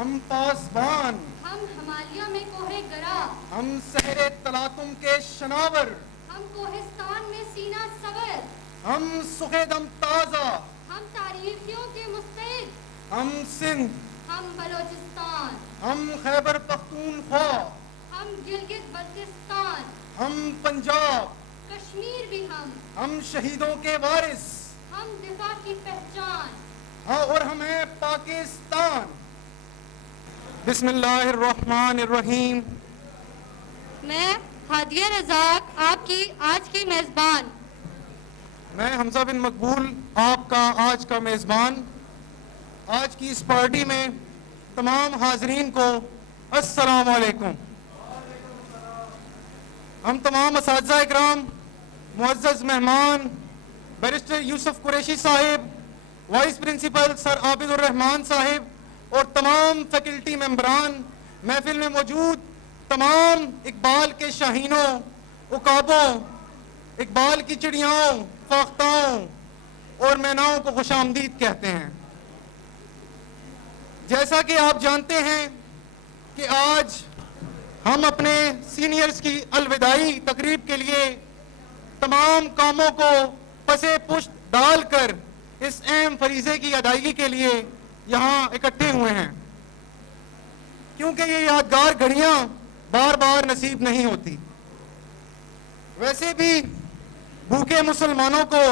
ہم پاسبان، ہم ہمالیہ میں کوہ گرا، ہم سحر تلاطم کے شناور، ہم کوہستان میں سینہ صبر، ہم سخیدم تازہ، ہم تعریفیوں کے مستعد، ہم سندھ، ہم بلوچستان، ہم خیبر پختونخوا، ہم گلگت بلتستان، ہم پنجاب، کشمیر بھی ہم شہیدوں کے وارث، ہم دفاع کی پہچان، ہاں اور ہم ہیں پاکستان۔ بسم اللہ الرحمن الرحیم۔ میں ہادیہ رزاق آپ کی آج کی میزبان۔ میں حمزہ بن مقبول آپ کا آج کا میزبان۔ آج کی اس پارٹی میں تمام حاضرین کو السلام علیکم۔ ہم تمام اساتذہ اکرام، معزز مہمان بیرسٹر یوسف قریشی صاحب، وائس پرنسپل سر عابد الرحمان صاحب اور تمام فیکلٹی ممبران، محفل میں موجود تمام اقبال کے شاہینوں، عقابوں، اقبال کی چڑیاؤں، فاختاؤں اور میناؤں کو خوش آمدید کہتے ہیں۔ جیسا کہ آپ جانتے ہیں کہ آج ہم اپنے سینئرز کی الوداعی تقریب کے لیے تمام کاموں کو پسے پشت ڈال کر اس اہم فریضے کی ادائیگی کے لیے یہاں اکٹھے ہوئے ہیں، کیونکہ یہ یادگار گھڑیاں بار بار نصیب نہیں ہوتی۔ ویسے بھی بھوکے مسلمانوں کو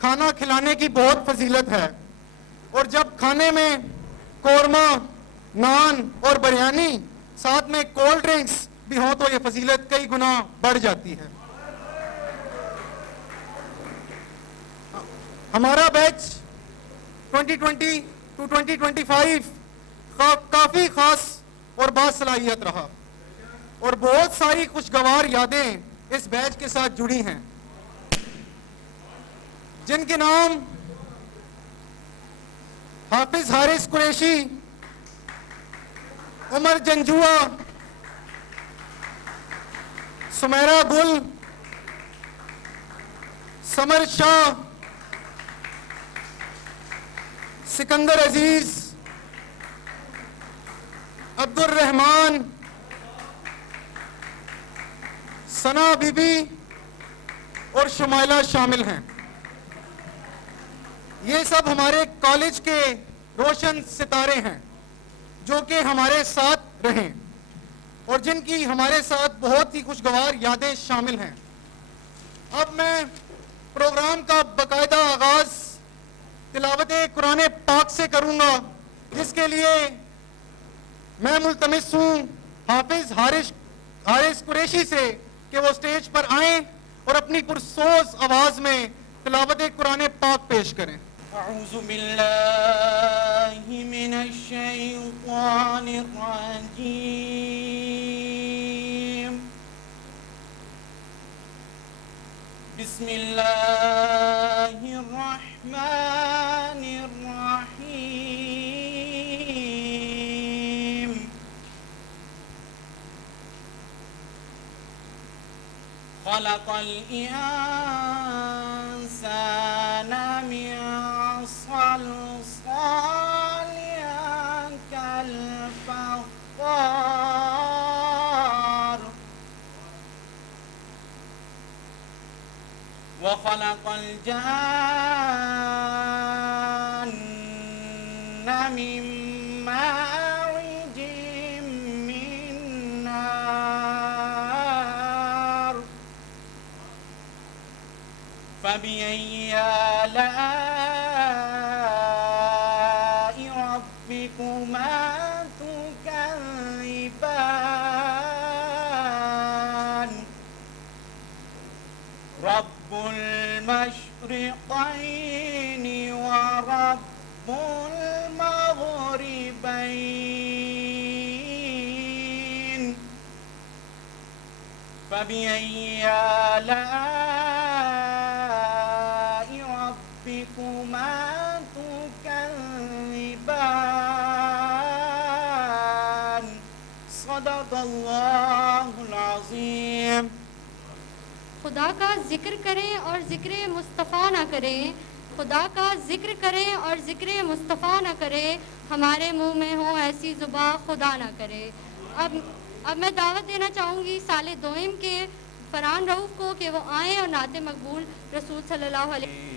کھانا کھلانے کی بہت فضیلت ہے، اور جب کھانے میں قورمہ، نان اور بریانی ساتھ میں کولڈ ڈرنکس بھی ہوں تو یہ فضیلت کئی گنا بڑھ جاتی ہے۔ ہمارا بیچ 2020 to 2025 کافی خاص اور باصلاحیت رہا، اور بہت ساری خوشگوار یادیں اس بیچ کے ساتھ جڑی ہیں، جن کے نام حافظ حارث قریشی، عمر جنجوعہ، سمیرہ گل، سمر شاہ، سکندر عزیز، عبد الرحمان، ثنا بی بی اور شمائلہ شامل ہیں۔ یہ سب ہمارے کالج کے روشن ستارے ہیں جو کہ ہمارے ساتھ رہیں اور جن کی ہمارے ساتھ بہت ہی خوشگوار یادیں شامل ہیں۔ اب میں پروگرام کا باقاعدہ آغاز تلاوت قرآن پاک سے کروں گا، جس کے لیے میں ملتمس ہوں حافظ حارث قریشی سے کہ وہ سٹیج پر آئیں اور اپنی پرسوز آواز میں تلاوت قرآن پاک پیش کریں۔ اعوذ باللہ من الشیطان الرجیم، بسم اللہ الرحمن الرحیم۔ خلق الانسان من صلصال كالفخار، وخلق الجان من مارج من نار، فبأي آلاء ربكما تكذبان، رب المشرقين ورب المغربين، فبأي آلاء ربكما تكذبان، صدق اللہ العظیم۔ خدا کا ذکر کریں اور ذکر مصطفیٰ نہ کریں، خدا کا ذکر کریں اور ذکر مصطفیٰ نہ کریں، ہمارے منہ میں ہوں ایسی میری زبان خدا نہ کرے۔ اب میں دعوت دینا چاہوں گی سال دوئم کے فرحان رؤوف کو کہ وہ آئیں اور نعت مقبول رسول صلی اللہ علیہ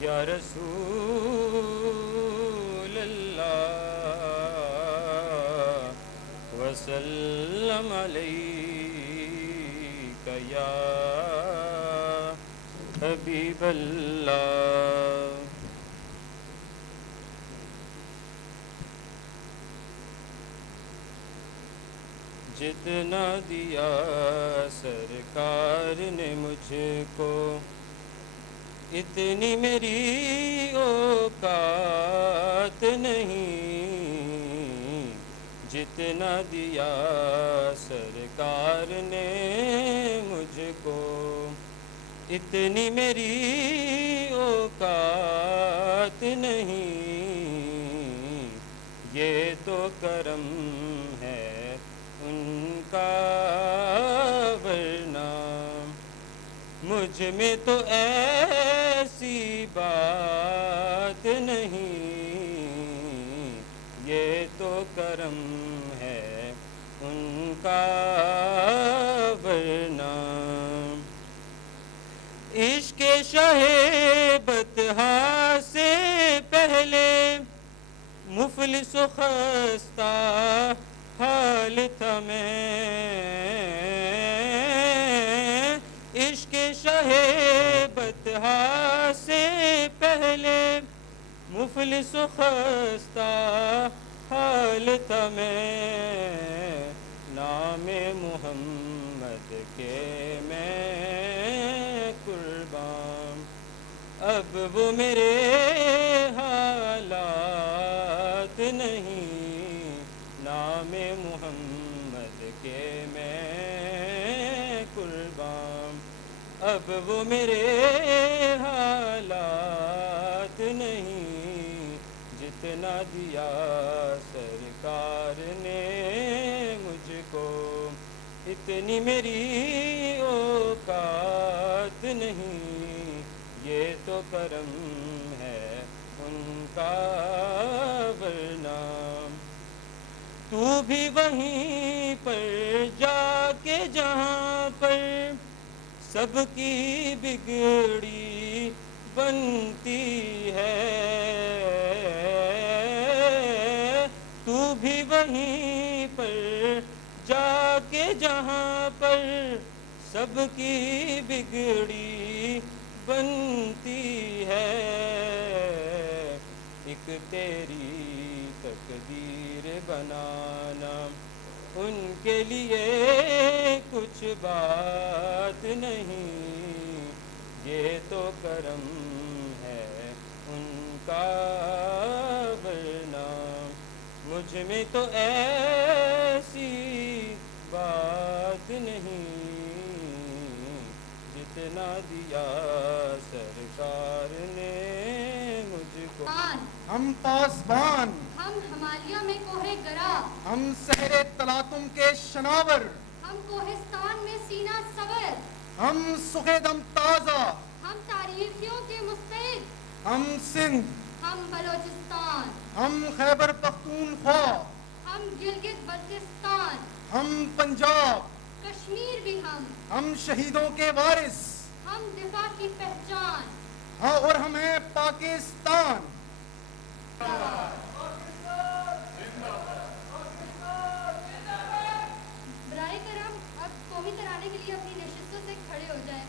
یا رسول اللہ وسلم علیک یا حبیب اللہ۔ جتنا دیا سرکار نے مجھ کو اتنی میری اوقات نہیں، جتنا دیا سرکار نے مجھ کو اتنی میری اوقات نہیں، یہ تو کرم ہے ان کا ورنہ مجھ میں تو ایسی بات نہیں، یہ تو کرم ہے ان کا ورنہ۔ عشق شاہ بطحا سے پہلے مفلس و خستہ حال تھا میں، عشق شاہ بطحا سے پہلے مفلس و خستہ حال تھا میں، نام محمد کے میں قربان، اب وہ میرے حالات نہیں، نام محمد کے میں قربان، اب وہ میرے حالات نہیں، جتنا دیا سرکار نے مجھ کو اتنی میری اوقات نہیں، یہ تو کرم ہے ان کا ورنہ۔ تو بھی وہیں پر جا کے جہاں پر سب کی بگڑی بنتی ہے، تو بھی وہیں پر جا کے جہاں پر سب کی بگڑی بنتی ہے، ایک تیری تقدیر بنانا ان کے لیے کچھ بات نہیں، یہ تو کرم ہے ان کا ورنہ مجھ میں تو ایسی بات نہیں، جتنا دیا سرکار نے مجھ کو۔ ہم پاسبان، ہم ہمالیہ میں کوہ گرا، ہم سحر تلاطم کے شناور، ہم کوہستان میں سینہ سور، ہم سخیدم تازہ، ہم تاریخیوں کے مستعد، ہم سندھ، ہم بلوچستان، ہم خیبر پختونخوا، ہم گلگت بلتستان، ہم پنجاب، کشمیر بھی ہم شہیدوں کے وارث، ہم دفاع کی پہچان، ہاں اور ہم ہیں پاکستان۔ برائے کرم اب قومی ترانے کے لیے اپنی نشستوں سے کھڑے ہو جائیں۔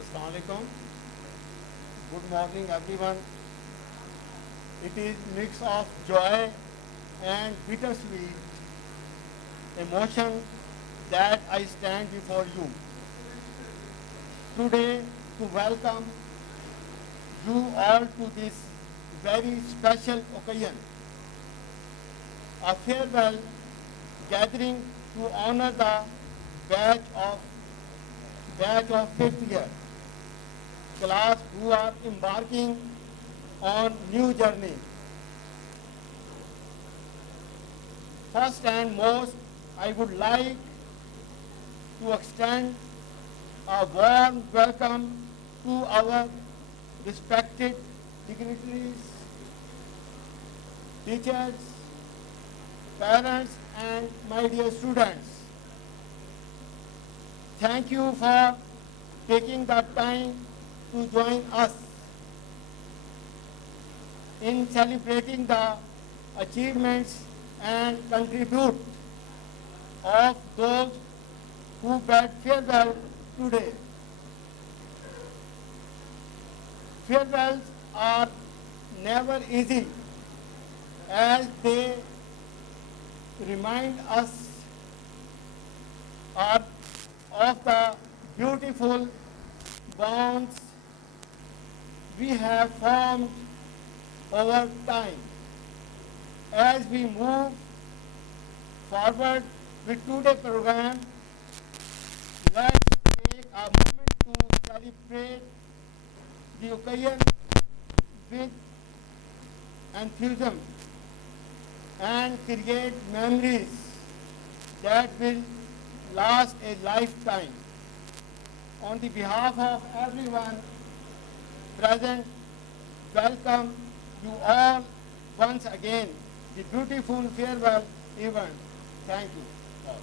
Assalamualaikum. Good morning, everyone. It is mix of joy and bittersweet emotion that I stand before you today to welcome you all to this very special occasion, a farewell gathering to honor the batch of fifth year class who are embarking on new journey. First and most, I would like to extend a warm welcome to our respected dignitaries, teachers, parents, and my dear students. Thank you for taking the time to join us in celebrating the achievements and contribute of those who bade farewell today. Farewells are never easy as they remind us of the beautiful bonds we have formed over time. As we move forward with today's program, let's take a moment to celebrate the occasion with enthusiasm and create memories that will last a lifetime. On the behalf of everyone present, welcome you all once again the beautiful farewell event. Thank you all.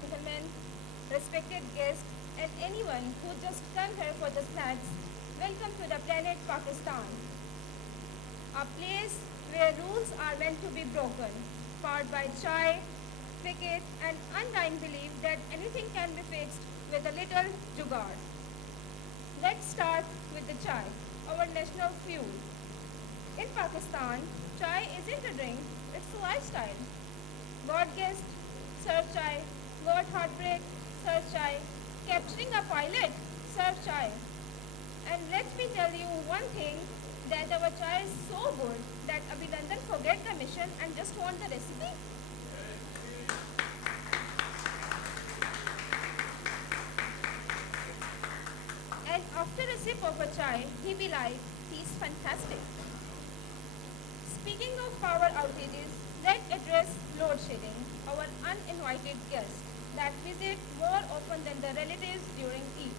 Gentlemen, respected guests, and anyone who just come here for the snacks, welcome to the planet Pakistan, a place where rules are meant to be broken, powered by chai, cricket, and undying belief that anything can be fixed with a little jugaad. Let's start with the chai, our national fuel. In Pakistan, chai isn't a drink, it's a lifestyle. Got guest, serve chai. Got heartbreak, serve chai. Capturing a pilot, serve chai. And let me tell you one thing, that our chai is so good that Abhinandan forget the mission and just want the recipe. And after a sip of a chai, he be like, he's fantastic. Speaking of power outages, let's address load shedding, our uninvited guest that visit more often than the relatives during Eid.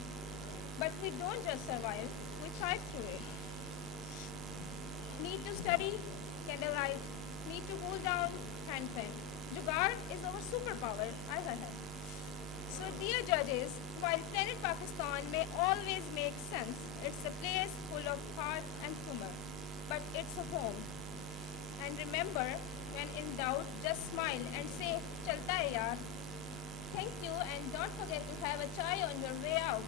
But we don't just survive, we thrive through it. Need to study? Candlelight. Need to cool down? Hand fan. Jugaad is our superpower, as I have. So dear judges, while planet Pakistan may always make sense, it's a place full of heart and humor. But it's a home. And remember, when in doubt, just smile and say, Chalta hai yaar. Thank you, and don't forget to have a chai on your way out.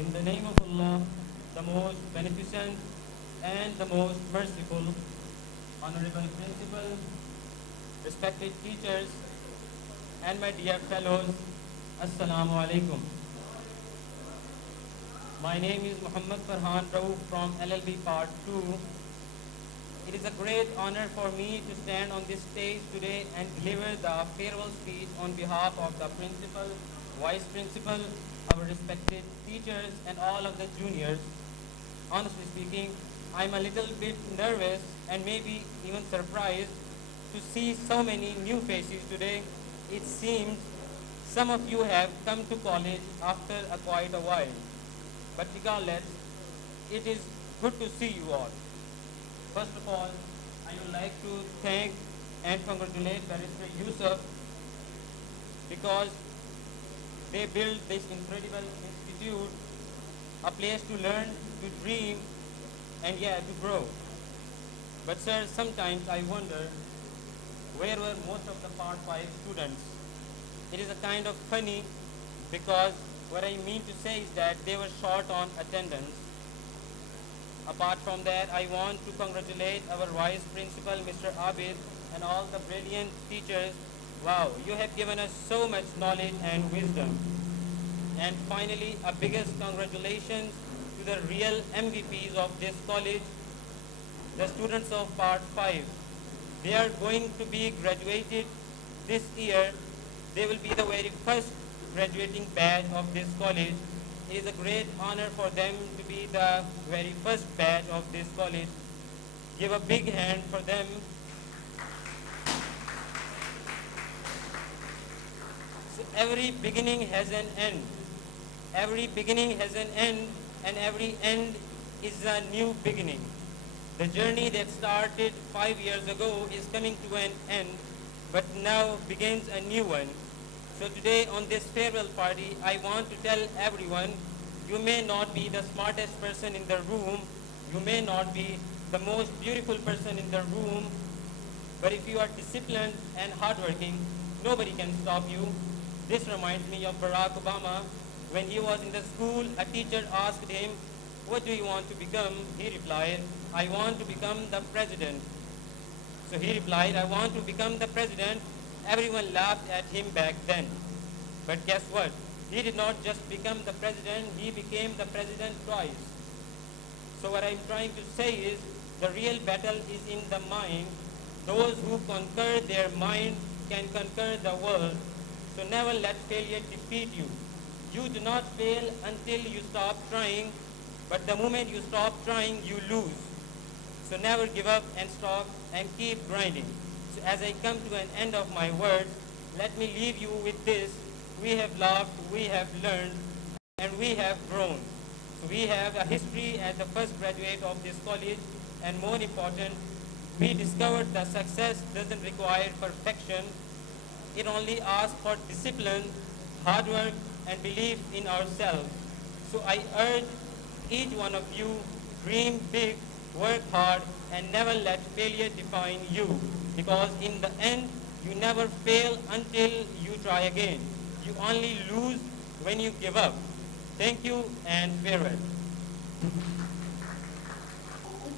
In the name of Allah, the most beneficent and the most merciful, honorable principal, respected teachers, and my dear fellows, Assalamu alaikum. My name is Muhammad Farhan Rauf from LLB Part 2. It is a great honor for me to stand on this stage today and deliver the farewell speech on behalf of the principal, vice principal, our respected teachers, and all of the juniors. Honestly speaking, I'm a little bit nervous and maybe even surprised to see so many new faces today. It seems some of you have come to college after quite a while. But regardless, it is good to see you all. First of all, I would like to thank and congratulate Barrister Yusuf because they built this incredible institute, a place to learn, to dream, and to grow. But sir, sometimes I wonder, where were most of the Part 5 students? It is a kind of funny because what I mean to say is that they were short on attendance. Apart from that, I want to congratulate our Vice Principal, Mr. Abid, and all the brilliant teachers. Wow, you have given us so much knowledge and wisdom. And finally, a biggest congratulations to the real MVPs of this college, the students of Part 5. They are going to be graduated this year. They will be the very first graduating batch of this college. It is a great honor for them to be the very first batch of this college. Give a big hand for them. So every beginning has an end. Every beginning has an end, and every end is a new beginning. The journey that started 5 years ago is coming to an end, but now begins a new one. So today on this farewell party, I want to tell everyone, you may not be the smartest person in the room, you may not be the most beautiful person in the room, but if you are disciplined and hardworking, nobody can stop you. This reminds me of Barack Obama. When he was in the school, a teacher asked him, "What do you want to become?" He replied, "I want to become the president." So he replied, "I want to become the president." Everyone laughed at him back then. But guess what? He did not just become the president, he became the president twice. So what I'm trying to say is, the real battle is in the mind. Those who conquer their mind can conquer the world. So never let failure defeat you. You do not fail until you stop trying, but the moment you stop trying, you lose. So never give up and stop and keep grinding. So as I come to an end of my words, let me leave you with this. We have laughed, we have learned, and we have grown. So we have a history as the first graduate of this college, and more important, we discovered that success doesn't require perfection. It only asks for discipline, hard work, and belief in ourselves. So I urge each one of you, dream big, work hard, and never let failure define you. Because in the end, you never fail until you try again. You only lose when you give up. Thank you and farewell.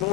2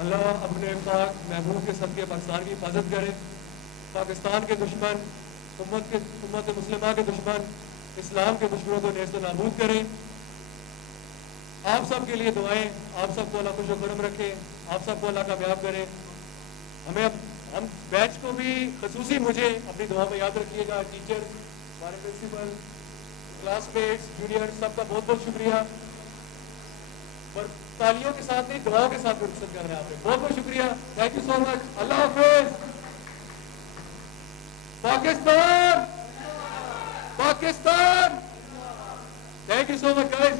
اللہ اپنے پاک محبوب کے صدقے پاکستان کی حفاظت کرے, پاکستان کے دشمن, امت مسلمہ کے دشمن, اسلام کے دشمنوں کو نیست و نابود کرے. آپ سب کے لیے دعائیں, آپ سب کو اللہ خوش و خرم رکھے, آپ سب کو اللہ کامیاب کرے. ہم بیچ کو بھی خصوصی مجھے اپنی دعا میں یاد رکھیے گا. ٹیچر, ہمارے پرنسپل, کلاس میٹس, جونیئر, سب کا بہت بہت شکریہ. اور تالیوں کے ساتھ نہیں, دعاؤں کے ساتھ رخصت کر رہے ہیں آپ. بہت بہت شکریہ. تھینک یو سو مچ. اللہ حافظ. Pakistan, Pakistan. Thank you so much guys.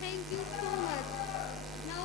Thank you so much. Now,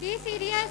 Be serious.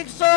100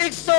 100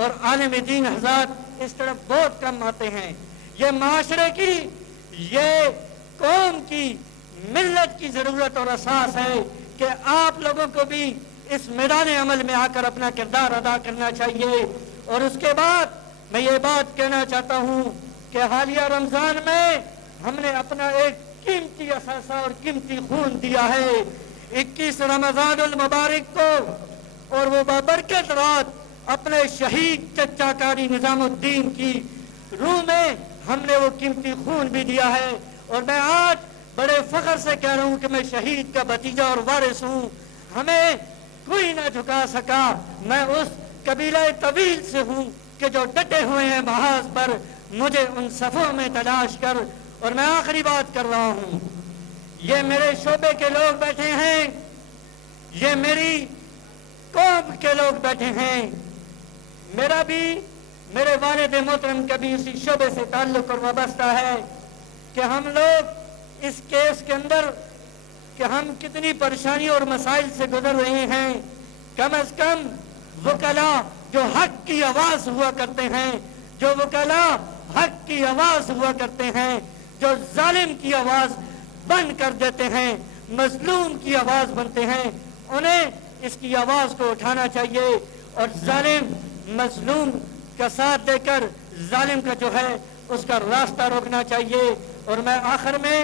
اور عالم دین حضرات اس طرف بہت کم آتے ہیں. یہ معاشرے کی، یہ قوم کی، ملت کی ضرورت اور اساس ہے کہ آپ لوگوں کو بھی اس میدان عمل میں آ کر اپنا کردار ادا کرنا چاہیے. اور اس کے بعد میں یہ بات کہنا چاہتا ہوں کہ حالیہ رمضان میں ہم نے اپنا ایک قیمتی اثاثہ اور قیمتی خون دیا ہے. 21 رمضان المبارک کو اور وہ بابرکت رات اپنے شہید چچا کاری نظام الدین کی روح میں ہم نے وہ قیمتی خون بھی دیا ہے. اور میں آج بڑے فخر سے کہہ رہا ہوں کہ میں شہید کا بھتیجا اور وارث ہوں. ہمیں کوئی نہ جھکا سکا. میں اس قبیلہ طویل سے ہوں کہ جو ڈٹے ہوئے ہیں محاذ پر. مجھے ان صفوں میں تلاش کر. اور میں آخری بات کر رہا ہوں، یہ میرے شعبے کے لوگ بیٹھے ہیں، یہ میری قوم کے لوگ بیٹھے ہیں. میرا بھی، میرے والد محترم کا بھی اسی شعبے سے تعلق اور وابستہ ہے کہ ہم لوگ اس کیس کے اندر کہ ہم کتنی پریشانیوں اور مسائل سے گزر رہے ہیں. کم از کم وکلاء جو حق کی آواز ہوا کرتے ہیں، جو وکلاء حق کی آواز ہوا کرتے ہیں، جو ظالم کی آواز بند کر دیتے ہیں، مظلوم کی آواز بنتے ہیں، انہیں اس کی آواز کو اٹھانا چاہیے اور ظالم مظلوم کا ساتھ دے کر ظالم کا جو ہے اس کا راستہ روکنا چاہیے. اور میں آخر میں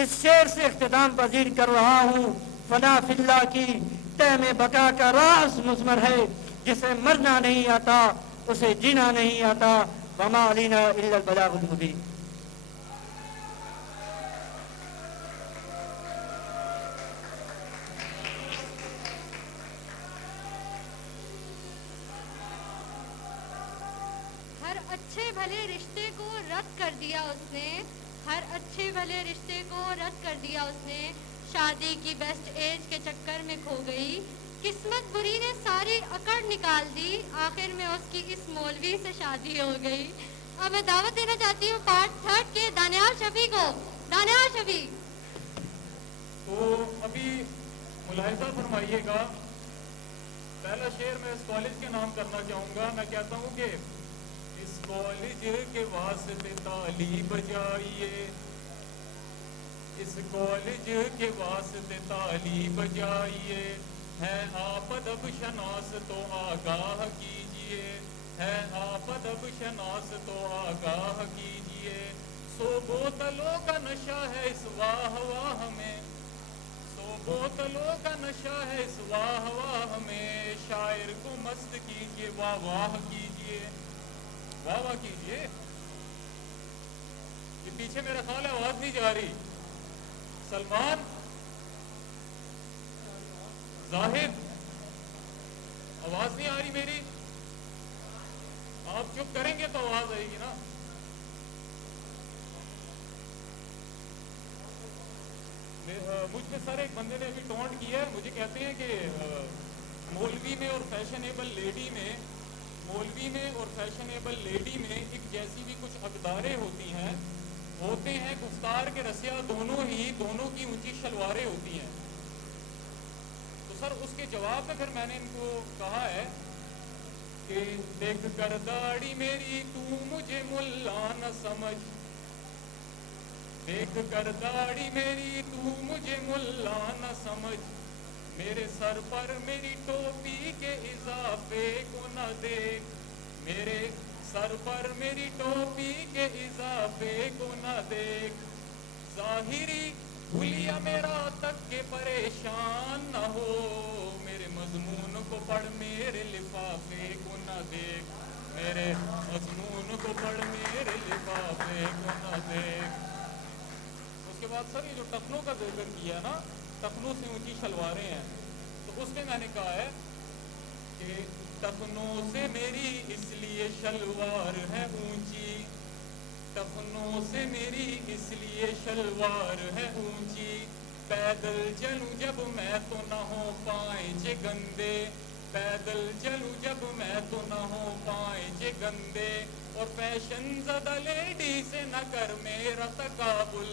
اس شعر سے اختتام پذیر کر رہا ہوں، فنا فی اللہ کی تہ میں بقا کا راز مضمر ہے، جسے مرنا نہیں آتا اسے جینا نہیں آتا. وما علینا الا البلاغ المبین. ہر اچھے بھلے رشتے کو رد کر دیا اس نے، ہر اچھے بھلے رشتے کو رد کر دیا اس نے. شادی کی بیسٹ ایج کے چکر میں کھو گئی، قسمت بری نے ساری اکڑ نکال دی. آخر میں اس کی اس مولوی سے شادی ہو گئی. اب میں دعوت دینا چاہتی ہوں پارٹ 3 کے دانیال شفیع کو. دانیال شفیع. تو ابھی ملاحظہ فرمائیے گا، پہلا شعر میں اس کالج کے نام کرنا چاہوں گا. میں کہتا ہوں کہ اس کالج کے واسطے تالی بجائیے، اس کالج کے واسطے تالی بجائیے. ہے آپ ادب شناس تو آگاہ کیجئے، ہے آپ ادب شناس تو آگاہ کیجئے. 100 بوتلوں کا نشہ ہے اس واہ واہ میں، 100 بوتلوں کا نشہ ہے اس واہ واہ میں. شاعر کو مست کیجئے، واہ واہ کیجئے، واہ واہ کیجئے. یہ پیچھے میرا خیال ہے آواز نہیں جا رہی. سلمان، زاہد، آواز نہیں آ رہی میری؟ آپ چپ کریں گے تو آواز آئے گی نا. مجھ پہ سر ایک بندے نے ابھی ٹونٹ کیا ہے. مجھے کہتے ہیں کہ مولوی میں اور فیشنیبل لیڈی میں، مولوی میں اور فیشنیبل لیڈی میں ایک جیسی بھی کچھ اقداریں ہوتی ہیں، ہوتے ہیں گفتار کے رسیا دونوں ہی، دونوں کی اونچی شلواریں ہوتی ہیں. تو سر اس کے جواب میں پھر میں نے ان کو کہا ہے کہ دیکھ کر داڑھی میری تو مجھے ملا نہ سمجھ، دیکھ کر داڑھی میری تو مجھے ملا نہ سمجھ. میرے سر پر میری ٹوپی کے اضافے کو نہ دیکھ، میرے سر پر میری ٹوپی کے اضافے کو نہ دیکھ. ظاہری بھولیا میرا تک کے پریشان نہ ہو، میرے مضمون کو پڑھ میرے لفافے کو نہ دیکھ، میرے مضمون کو پڑھ میرے لفافے کو نہ دیکھ. اس کے بعد سر یہ جو ٹخنوں کا ذکر کیا نا، ٹخنوں سے اونچی شلواریں ہیں، تو اس میں میں نے کہا ہے کہ ٹخنوں سے میری اس لیے شلوار ہے اونچی، ٹخنوں سے میری اس لیے شلوار ہے اونچی. پیدل چلوں جب میں تو نہ ہو پائیں گندے، پیدل چلوں جب میں تو نہ ہو پائیں گندے. اور فیشن زدہ لیڈی سے نہ کر میرا تقابل،